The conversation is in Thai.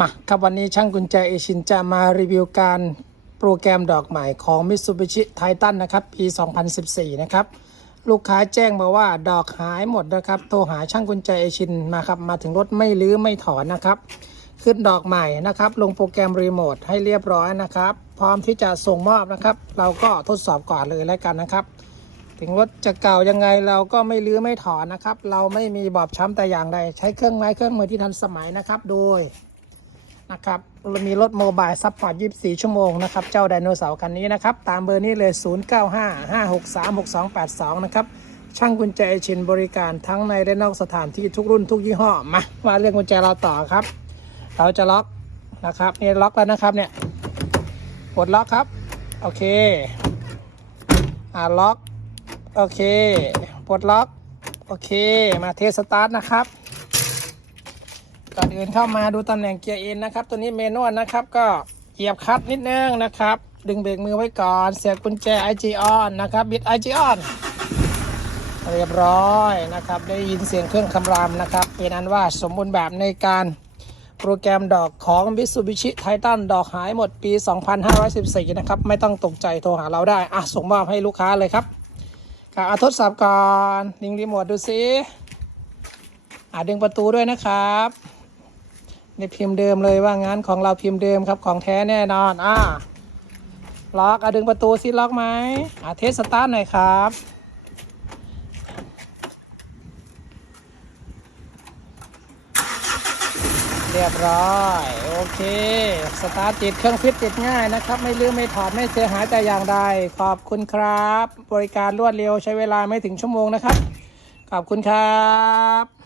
มาครับวันนี้ช่างกุญแจเอชินจะมารีวิวการโปรแกรมดอกใหม่ของ Mitsubishi Titan นะครับปี 2014 นะครับ ลูกค้าแจ้งมาว่าดอกหายหมดนะครับ โทรหาช่างกุญแจเอชินมาครับ มาถึงรถไม่ลื้อไม่ถอนนะครับ ขึ้นดอกใหม่นะครับ ลงโปรแกรมรีโมทให้เรียบร้อยนะครับ พร้อมที่จะส่งมอบนะครับ เราก็ทดสอบก่อนเลยแล้วกันนะครับ ถึงรถจะเก่ายังไงเราก็ไม่ลื้อไม่ถอนนะครับ เราไม่มีบอบช้ำแต่อย่างใดใช้เครื่องไม้เครื่องมือที่ทันสมัยนะครับ โดย นะครับเรามีรถโมบายซัพพอร์ต 24 ชั่วโมงนะครับ เจ้าไดโนเสาร์คันนี้นะครับ ตามเบอร์นี้เลย 0955636282 นะครับ ช่างกุญแจชินบริการทั้งในและนอกสถานที่ทุกรุ่นทุกยี่ห้อ มาว่าเรื่องกุญแจเราต่อครับ เราจะล็อกนะครับนี่ล็อกแล้วนะครับเนี่ยกดล็อกครับ โอเค อ่าล็อก โอเคปลดล็อก โอเค มาเทสสตาร์ทนะครับ ก่อนอื่นเข้ามาดูตำแหน่งเกียร์เอ็นนะครับ ตัวนี้เมนวลนะครับ ก็เหยียบคลัตช์นิดนึงนะครับ ดึงเบรกมือไว้ก่อน เสียบกุญแจ IG on นะครับบิด IG on เรียบร้อยนะครับ ได้ยินเสียงเครื่องคำรามนะครับ เป็นอันว่าสมบูรณ์แบบในการโปรแกรมดอกของ Mitsubishi Titan ดอกหายหมดปี 2514 นะครับ ไม่ต้องตกใจโทรหาเราได้ อะส่งมอบให้ลูกค้าเลยครับครับเอาทดสอบก่อนดึงรีโมทดูซิอ่าดึงประตูด้วยนะครับ ในพิมพ์เดิมเลยว่างั้นของเราพิมพ์เดิมครับของแท้แน่นอนอ่าล็อกอะดึงประตูซิล็อกไหมอ่าเทสสตาร์ทหน่อยครับเรียบร้อย โอเค สตาร์ทติดเครื่องฟิตติดง่ายนะครับ ไม่ลืมไม่ถอด ไม่เสียหายแต่อย่างใด ขอบคุณครับ บริการรวดเร็วใช้เวลาไม่ถึงชั่วโมงนะครับ ขอบคุณครับ